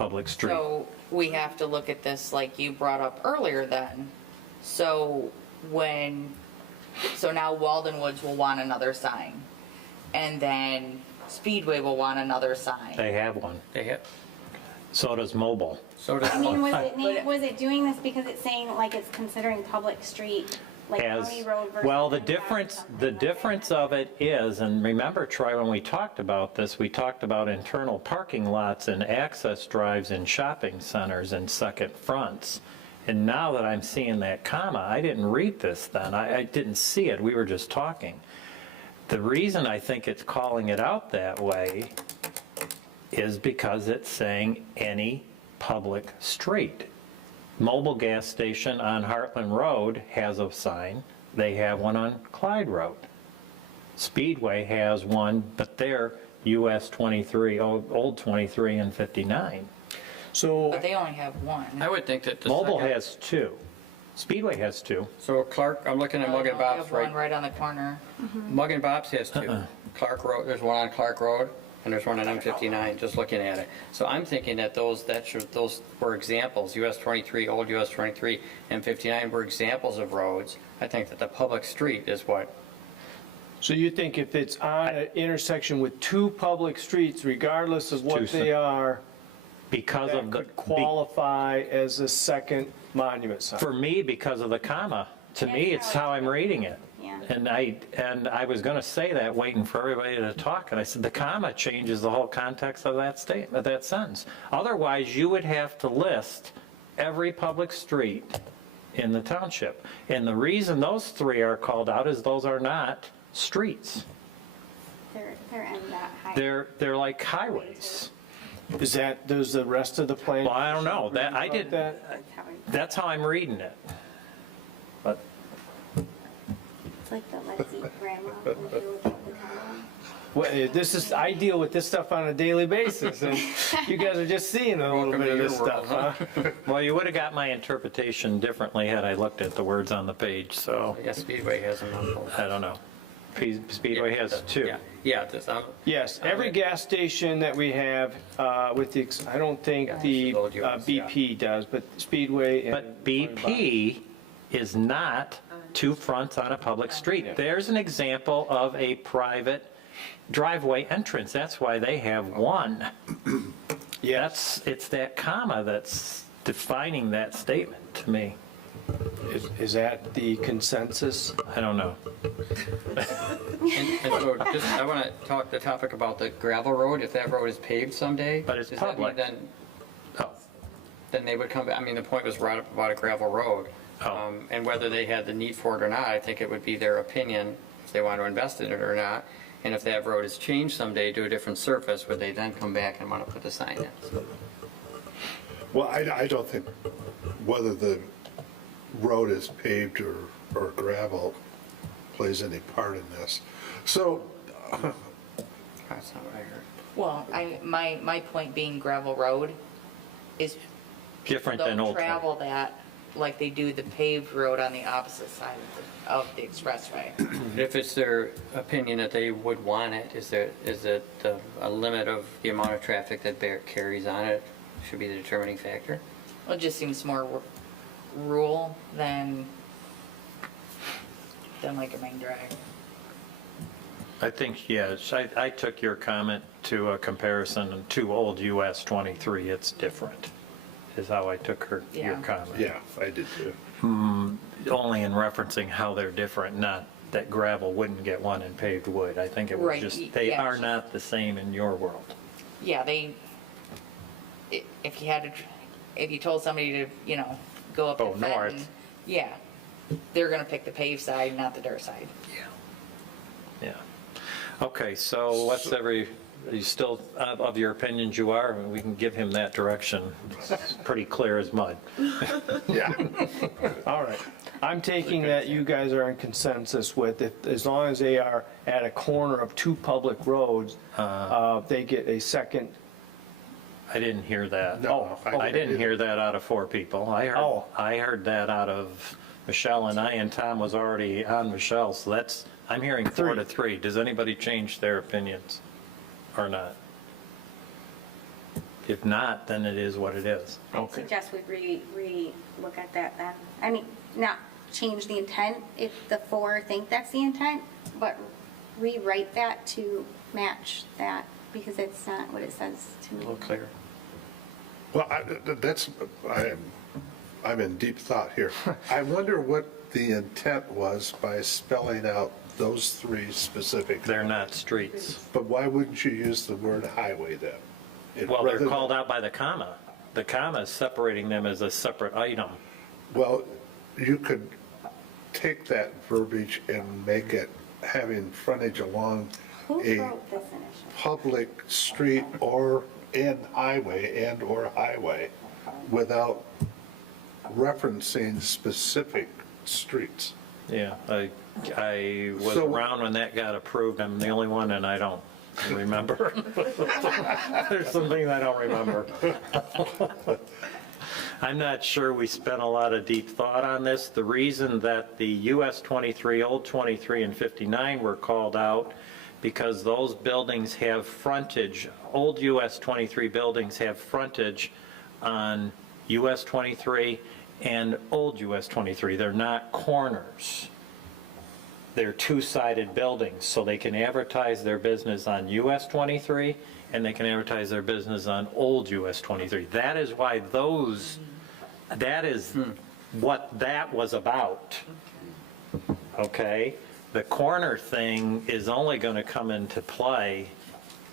public street. So we have to look at this like you brought up earlier then. So now Walden Woods will want another sign. And then Speedway will want another sign. They have one. They have, So does Mobile. so does. I mean, But- was it doing this because it's saying like it's considering public street, like As, county road versus? well, the county route or difference, something the like that? difference of it is, and remember, Troy, when we talked about this, we talked about internal parking lots and access drives in shopping centers and second fronts. And now that I'm seeing that comma, I didn't read this then. I didn't see it. We were just talking. The reason I think it's calling it out that way is because it's saying any public street. Mobile gas station on Heartland Road has a sign. They have one on Clyde Road. Speedway has one, but they're US 23, old 23 and 59. So, But they only have one. I would think that the Mobile second- has two. Speedway has two. So Clark, I'm looking at Mug and They only Bob's have one right. right on the corner. Mug and Bob's has two. Clark Road, there's one on Clark Road, and there's one on M59, just looking at it. So I'm thinking that those were examples, US 23, old US 23, M59 were examples of roads. I think that the public street is what, so you think if it's on an intersection with two public streets, regardless of Two what they are, Because that of the, could qualify as a second monument sign? for me, because of the comma. To me, it's how I'm reading it. Yeah. And I was going to say that, waiting for everybody to talk, and I said, the comma changes the whole context of that statement, that sentence. Otherwise, you would have to list every public street in the township. And the reason those three are called out is those are not streets. They're in that high. They're like highways. Is that, does the rest of the plan? Well, I don't know. That, I About did, that? That's how it- that's how I'm reading it. But It's like the let's eat grandma when you look at the camera. Well, this is, I deal with this stuff on a daily basis, and you guys are just seeing a little Welcome bit of to this your stuff, world, huh? well, you would have got my interpretation differently had I looked at the words on the page, so I guess Speedway has a number. I don't know. Speedway has two. Yeah, yeah, this, Yes, every gas station that we have, with the, I don't think the Load yours, yeah. BP does, but Speedway and. But BP is not two fronts on a public street. There's an example of a private driveway entrance. That's why they have one. Yes, It's that comma that's defining that statement to me. is that the consensus? I don't know. and so just, I want to talk the topic about the gravel road, if that road is paved someday. But it's does that mean public. Oh, Then they would come back, I mean, the point was right up about a gravel road. Oh. And whether they had the need for it or not, I think it would be their opinion if they want to invest in it or not. And if that road is changed someday to a different surface, would they then come back and want to put the sign in? So, Well, I don't think whether the road is paved or gravel plays any part in this. So, that's not what I heard. Well, my point being gravel road is different people than don't Old Town. travel that like they do the paved road on the opposite side of the expressway. If it's their opinion that they would want it, is it a limit of the amount of traffic that carries on it should be the determining factor? Well, it just seems more rural than like a main drag. I think, yes, I took your comment to a comparison to old US 23. It's different, is how I took your Yeah. comment. yeah, I did too. Only in referencing how they're different, not that gravel wouldn't get one and paved would. I think it was Right, just, they yeah. are not the same in your world. Yeah, if you told somebody to, go up Go to Fenton, north. yeah, they're gonna pick the paved side, not the dirt side. Yeah. Okay, so what's are you still of your opinions you are? We can give him that direction. It's pretty clear as mud. Yeah. All right. I'm taking that you guys are in consensus with, if, as long as they are at a corner of two public roads, they get a second. I didn't hear that. No, I didn't hear that out of four people. Oh. I heard that out of Michelle and Tom was already on Michelle, so I'm hearing 4-3. Does anybody change their opinions or not? If not, then it is what it is. I Okay. suggest we look at that then. I mean, not change the intent if the four think that's the intent, but rewrite that to match that, because it's not what it says to A me. little clearer. Well, I'm in deep thought here. I wonder what the intent was by spelling out those three specific. They're not streets. But why wouldn't you use the word highway then? Well, they're Rather than- called out by the comma. The comma is separating them as a separate item. Well, you could take that verbiage and make it having frontage along Who a wrote this initially? public street and highway without referencing specific streets. Yeah, I was So- around when that got approved. I'm the only one, and I don't remember. There's some things I don't remember. I'm not sure we spent a lot of deep thought on this. The reason that the US 23, Old 23, and 59 were called out, because those buildings have frontage, old US 23 buildings have frontage on US 23 and old US 23. They're not corners. They're two-sided buildings, so they can advertise their business on US 23 and they can advertise their business on old US 23. That is why that is what that was about. Okay? The corner thing is only going to come into play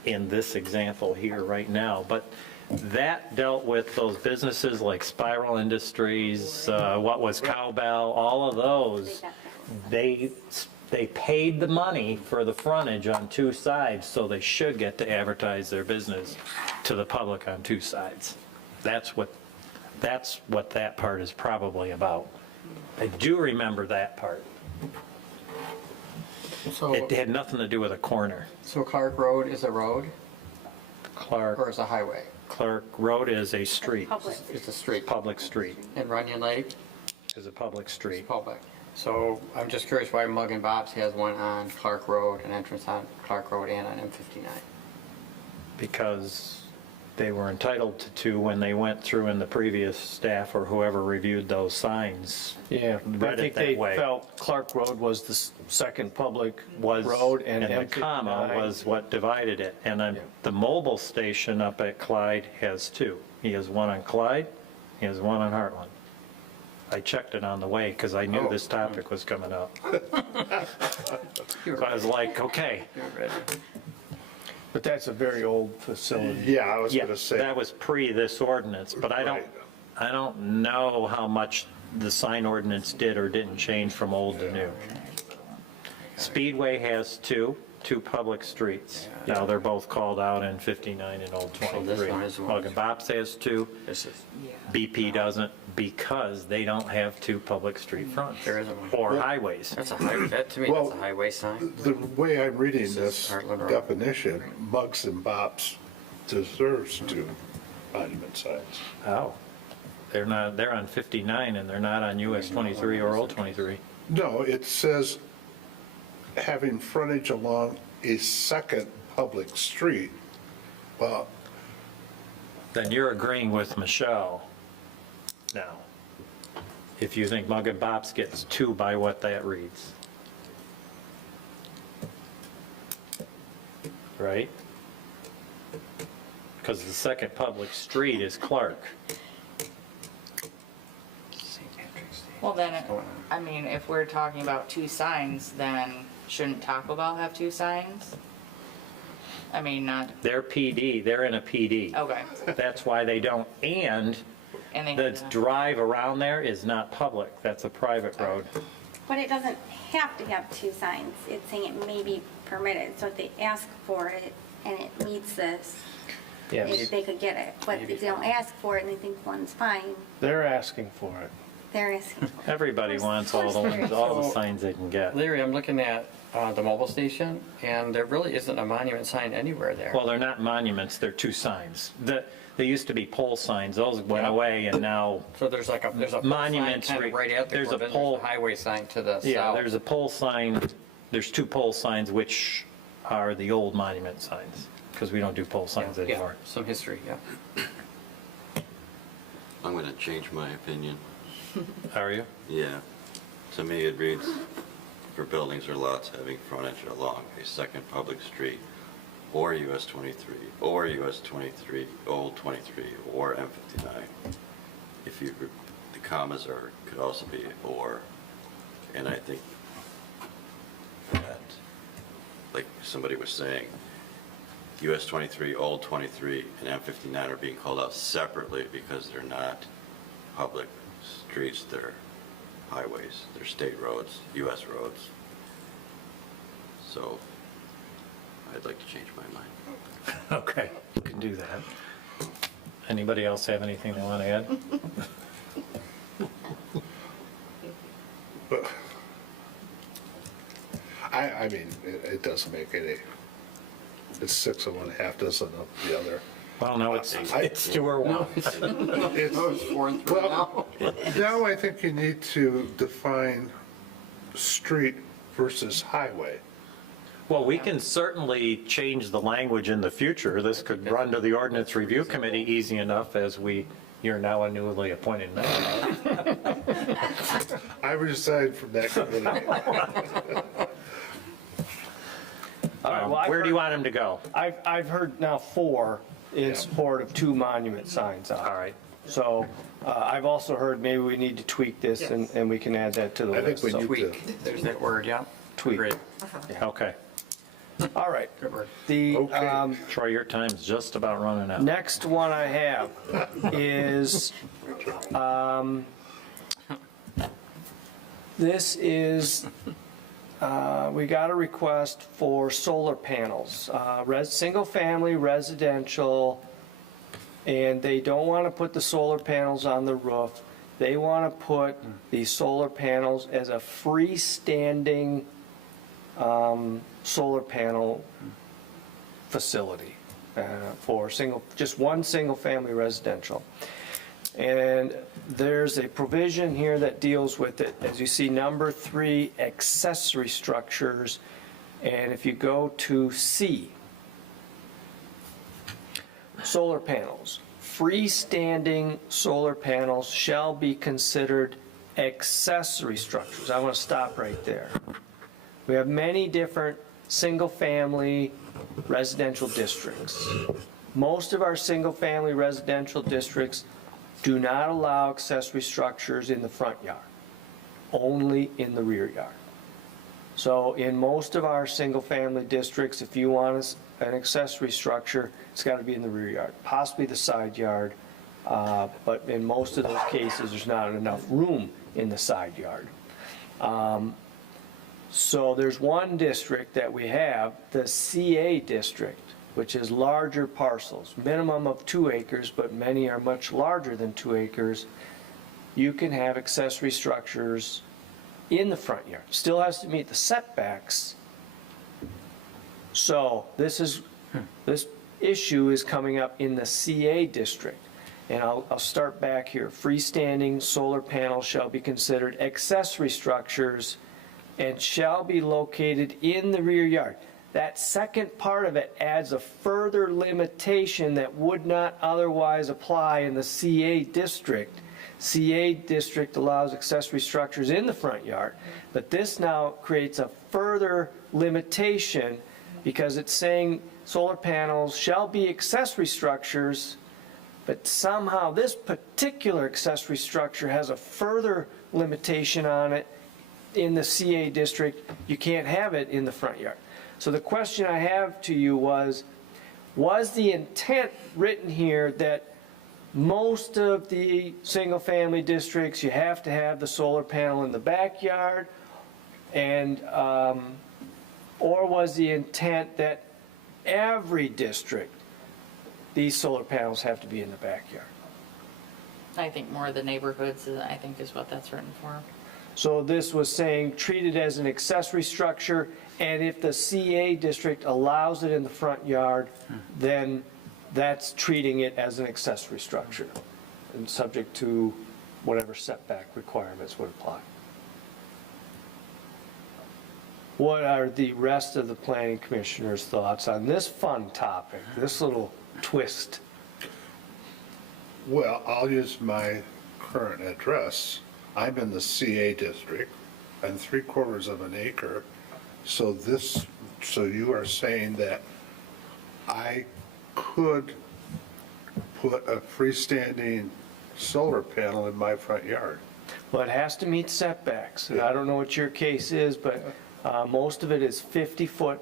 in this example here right now, but that dealt with those businesses like Spiral Industries, what was Cowbell, all of those. They paid the money for the frontage on two sides, so they should get to advertise their business to the public on two sides. That's what that part is probably about. I do remember that part. So, It had nothing to do with a corner. so Clark Road is a road or Clark is a highway? Road is a street, Public. It's a street. public street, And Runyon Lake is a public is street. public. So I'm just curious why Mug and Bob's has one on Clark Road, an entrance on Clark Road and on M59. Because they were entitled to two when they went through and the previous staff or whoever reviewed those signs. Yeah, I Read it think that they way. felt Clark Road was the second public Was, road and the comma M59 was what divided it. And then the mobile station up at Clyde has two. He has one on Clyde, he has one on Heartland. I checked it on the way because I knew this topic was coming up. So I was like, okay. You're ready. But that's a very old facility. Yeah, I was Yeah, going to say. that was pre this ordinance, but Right. I don't know how much the sign ordinance did or didn't change from old to new. Speedway has two public streets. Now, they're both called out in 59 and Old this 23. one is one. Mug and Bob's has two, This is, BP doesn't, because they don't have two public street fronts. There isn't one. Or highways. that's a highway, that to me, Well, that's a highway sign. The way I'm reading This this is Heartland Road. definition, Mugs and Bops deserves two monument signs. Oh, they're not, they're on 59 and they're not on US 23 or Old 23. No, it says having frontage along a second public street. Well, Then you're agreeing with Michelle now. If you think Mug and Bob's gets two by what that reads. Right? Because the second public street is Clark. St. Patrick's Day. Well, then, What's going on? I mean, if we're talking about two signs, then shouldn't Taco Bell have two signs? I mean, not, They're PD, they're in a PD. okay. That's why they don't, and And they the have drive around there is not public, that's a private road. But it doesn't have to have two signs. It's saying it may be permitted. So if they ask for it and it meets this, they could get it. But if they don't ask for it and they think one's fine, They're asking for it. they're asking for it. Everybody wants all the So- signs they can get. Larry, I'm looking at the mobile station, and there really isn't a monument sign anywhere there. Well, they're not monuments, they're two signs. They used to be pole signs, those went away, and now, So there's a pole sign Monuments kind of right at the there's a corner, then pole- there's a highway sign to the south. yeah, there's a pole sign, there's two pole signs which are the old monument signs, because we don't do pole signs Yeah, anymore. some history, yeah. I'm going to change my opinion. Are you? Yeah. To me, it reads, for buildings or lots having frontage along a second public street, or US 23, or US 23, Old 23, or M59. If you, the commas are, could also be or, and I think that, like somebody was saying, US 23, Old 23, and M59 are being called out separately because they're not public streets, they're highways, they're state roads, US roads. So I'd like to change my mind. Okay, you can do that. Anybody else have anything they want to add? But I mean, it doesn't make any, it's 6 of one, half dozen of the other. Well, no, it's I- 2 or 1. It's- 4 and 3 now. Well, now I think you need to define street versus highway. Well, we can certainly change the language in the future. This could run to the ordinance review committee easy enough as you're now a newly appointed member. I resigned from that committee. All right, well, I've Where do you heard- want him to go? I've heard now 4 in Yeah. support of 2 monument signs out. All right. So I've also heard maybe we need to tweak this and we can add that to the I think list. we So- need- Tweak, there's that word, yeah. Tweak. Agreed. Okay. All right. Good word. The Okay. Troy, your time's just about running out. next one I have is, this is, we got a request for solar panels, single-family residential, and they don't want to put the solar panels on the roof. They want to put the solar panels as a freestanding solar panel facility for just one single-family residential. And there's a provision here that deals with it. As you see, number 3, accessory structures. And if you go to C, solar panels. Freestanding solar panels shall be considered accessory structures. I want to stop right there. We have many different single-family residential districts. Most of our single-family residential districts do not allow accessory structures in the front yard, only in the rear yard. So in most of our single-family districts, if you want an accessory structure, it's got to be in the rear yard, possibly the side yard, but in most of those cases, there's not enough room in the side yard. So there's one district that we have, the CA district, which is larger parcels, minimum of 2 acres, but many are much larger than 2 acres. You can have accessory structures in the front yard. Still has to meet the setbacks. So this issue is coming up in the CA district. And I'll start back here. Freestanding solar panels shall be considered accessory structures and shall be located in the rear yard. That second part of it adds a further limitation that would not otherwise apply in the CA district. CA district allows accessory structures in the front yard, but this now creates a further limitation because it's saying solar panels shall be accessory structures, but somehow this particular accessory structure has a further limitation on it in the CA district. You can't have it in the front yard. So the question I have to you was the intent written here that most of the single-family districts, you have to have the solar panel in the backyard, and, or was the intent that every district, these solar panels have to be in the backyard? I think more of the neighborhoods, I think is what that's written for. So this was saying treat it as an accessory structure, and if the CA district allows it in the front yard, then that's treating it as an accessory structure, and subject to whatever setback requirements would apply. What are the rest of the planning commissioners' thoughts on this fun topic, this little twist? Well, I'll use my current address. I'm in the CA district and 3/4 of an acre. So you are saying that I could put a freestanding solar panel in my front yard? Well, it has to meet setbacks. And I don't know what your case is, but most of it is 50-foot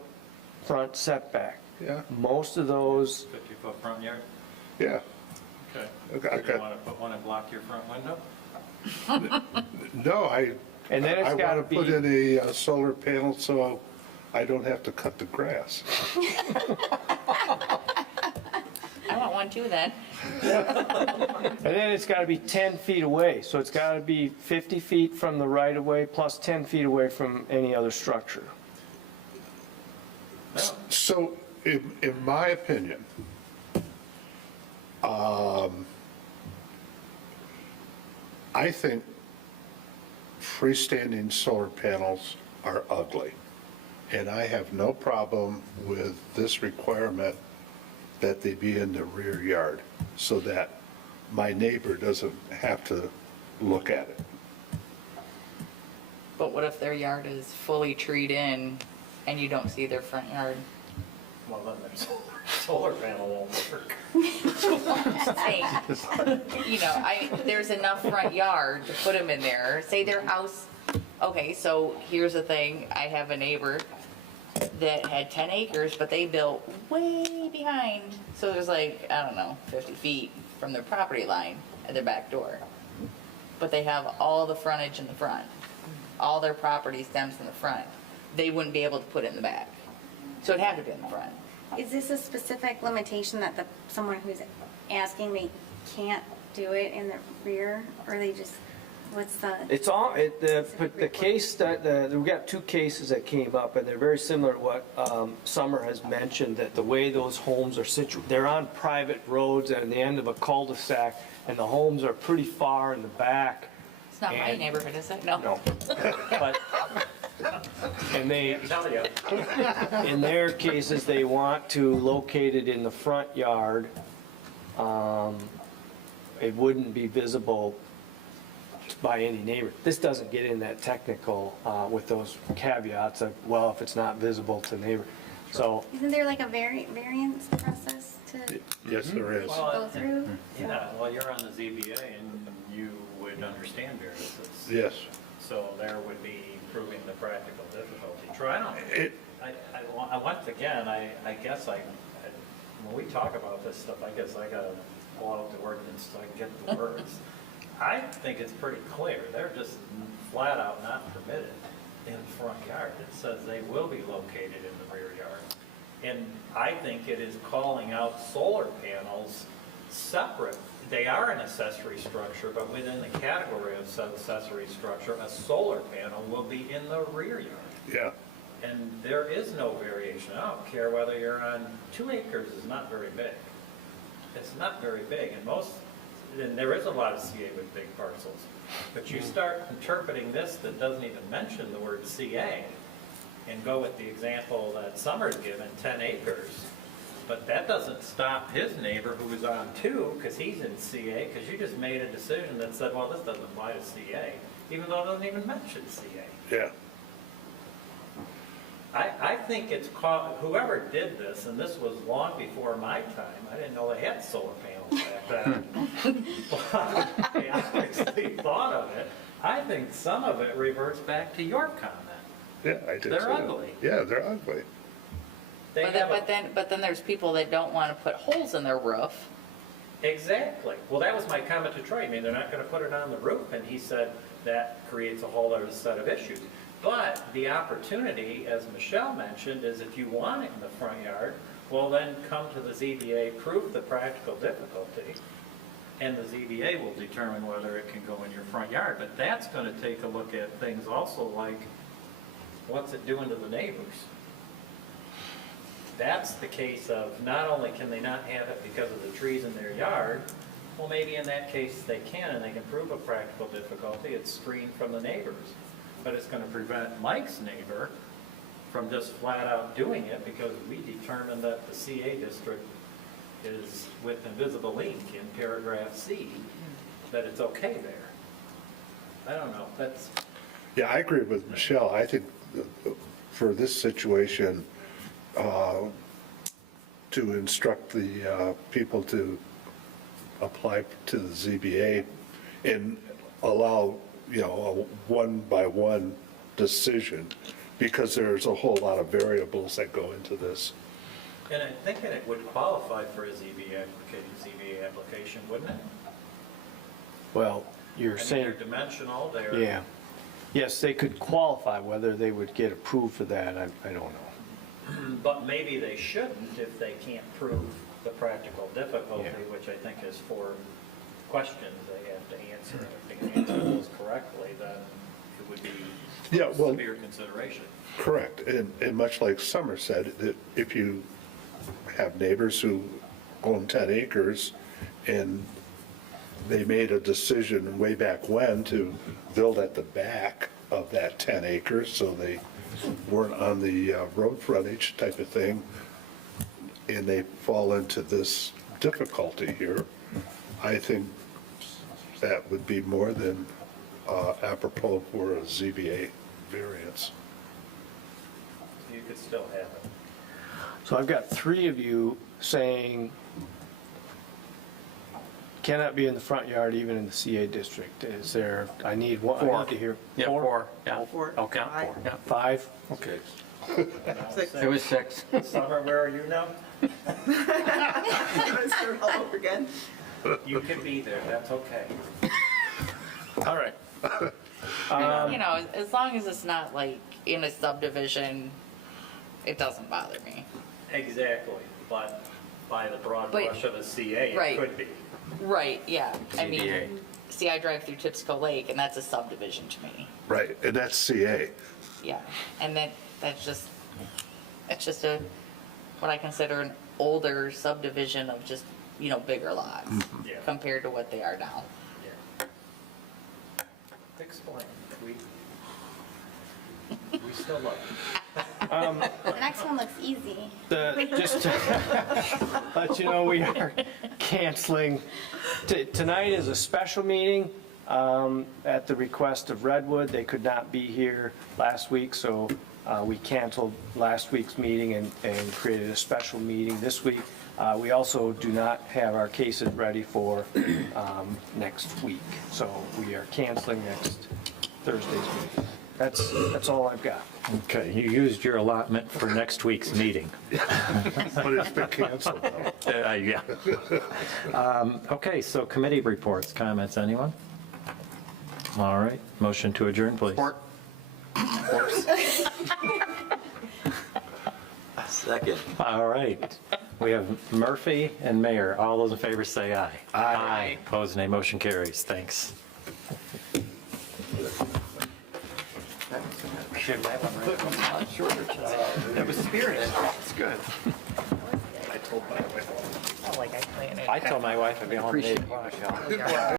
front setback. Yeah, Most of those, 50-foot front yard? yeah. Okay. Okay, Do you want to put one and block your front window? No, and then it's I got to want to put be, in a solar panel so I don't have to cut the grass. I want one too then. and then it's got to be 10 feet away. So it's got to be 50 feet from the right-of-way plus 10 feet away from any other structure. So, in my opinion, I think freestanding solar panels are ugly. And I have no problem with this requirement that they be in the rear yard so that my neighbor doesn't have to look at it. But what if their yard is fully treed in and you don't see their front yard? Well, then there's solar panel won't work. Hey, you know, there's enough front yard to put them in there. Say their house, okay, so here's the thing, I have a neighbor that had 10 acres, but they built way behind. So there's like, I don't know, 50 feet from their property line at their back door. But they have all the frontage in the front. All their property stems in the front. They wouldn't be able to put it in the back. So it'd have to be in the front. Is this a specific limitation that someone who's asking, they can't do it in the rear, or they just, what's the? It's all, the case that, we've got two cases that came up, and they're very similar to what Summer has mentioned, that the way those homes are situated, they're on private roads at the end of a cul-de-sac, and the homes are pretty far in the back. It's not my And- neighborhood, is it? No. No. But, and they, Tell you. in their cases, they want to locate it in the front yard. It wouldn't be visible by any neighbor. This doesn't get in that technical with those caveats of, well, if it's not visible to neighbor. So, Isn't there like a variance process to Yes, there is. go through? Yeah, well, you're on the ZBA and you would understand variances. Yes. So there would be proving the practical difficulty. Troy, It- once again, I guess when we talk about this stuff, I guess I gotta pull out the ordinance so I can get the words. I think it's pretty clear. They're just flat out not permitted in the front yard. It says they will be located in the rear yard. And I think it is calling out solar panels separate. They are an accessory structure, but within the category of accessory structure, a solar panel will be in the rear yard. Yeah. And there is no variation. I don't care whether you're on 2 acres is not very big. It's not very big, and there is a lot of CA with big parcels. But you start interpreting this that doesn't even mention the word CA, and go with the example that Summer's given, 10 acres. But that doesn't stop his neighbor who is on 2, because he's in CA, because you just made a decision that said, well, this doesn't apply to CA, even though it doesn't even mention CA. Yeah. I think it's whoever did this, and this was long before my time, I didn't know they had solar panels back then. But they obviously thought of it. I think some of it reverts back to your comment. Yeah, I did too. They're ugly. Yeah, they're ugly. They But have but then there's people that don't want to put holes in their roof. Exactly. Well, that was my comment to Troy. I mean, they're not going to put it on the roof, and he said that creates a whole other set of issues. But the opportunity, as Michelle mentioned, is if you want it in the front yard, well, then come to the ZBA, prove the practical difficulty, and the ZBA will determine whether it can go in your front yard. But that's going to take a look at things also like, what's it doing to the neighbors? That's the case of not only can they not have it because of the trees in their yard, well, maybe in that case they can, and they can prove a practical difficulty. It's screened from the neighbors. But it's going to prevent Mike's neighbor from just flat out doing it because we determined that the CA district is with invisible ink in paragraph C, that it's okay there. I don't know, that's, Yeah, I agree with Michelle. I think for this situation, to instruct the people to apply to the ZBA and allow, you know, a one-by-one decision, because there's a whole lot of variables that go into this. and I'm thinking it would qualify for a ZBA application, wouldn't it? Well, you're I mean, saying, they're dimensional, they're. yeah. Yes, they could qualify. Whether they would get approved for that, I don't know. But maybe they shouldn't if they can't prove the practical difficulty, Yeah. which I think is 4 questions they have to answer. If they can answer those correctly, then it would be Yeah, well- severe consideration. Correct, and much like Summer said, that if you have neighbors who own 10 acres and they made a decision way back when to build at the back of that 10 acres, so they weren't on the road frontage type of thing, and they fall into this difficulty here, I think that would be more than apropos for a ZBA variance. You could still have it. So I've got 3 of you saying cannot be in the front yard even in the CA district. Is there, I need one, I need to hear. Yeah, 4, yeah. Four. Okay, Five. 4, yeah. 5? Okay. It was 6. Summer, where are you now? Start all over again. You can be there, that's okay. All right. You know, as long as it's not like in a subdivision, it doesn't bother me. Exactly, but by the broad But- brush of a CA, Right. it could be. Right, yeah. I mean, ZBA. see, I drive through Tipsco Lake and that's a subdivision to me. Right, and that's CA. Yeah, and that's just what I consider an older subdivision of just, you know, bigger lots Yeah. compared to what they are now. Yeah. Explain, we still love you. The next one looks easy. Just to let you know, we are canceling. Tonight is a special meeting at the request of Redwood. They could not be here last week, so we canceled last week's meeting and created a special meeting this week. We also do not have our cases ready for next week, so we are canceling next Thursday's meeting. That's all I've got. Okay, you used your allotment for next week's meeting. But it's been canceled now. Yeah. Okay, so committee reports, comments, anyone? All right, motion to adjourn, please. Support. Second. All right, we have Murphy and Mayor. All those in favor say aye. Aye. Opposed, nay. Motion carries. Thanks. That was spirited. It's good. Like I planned it. I told my wife I'd be home at 8 o'clock.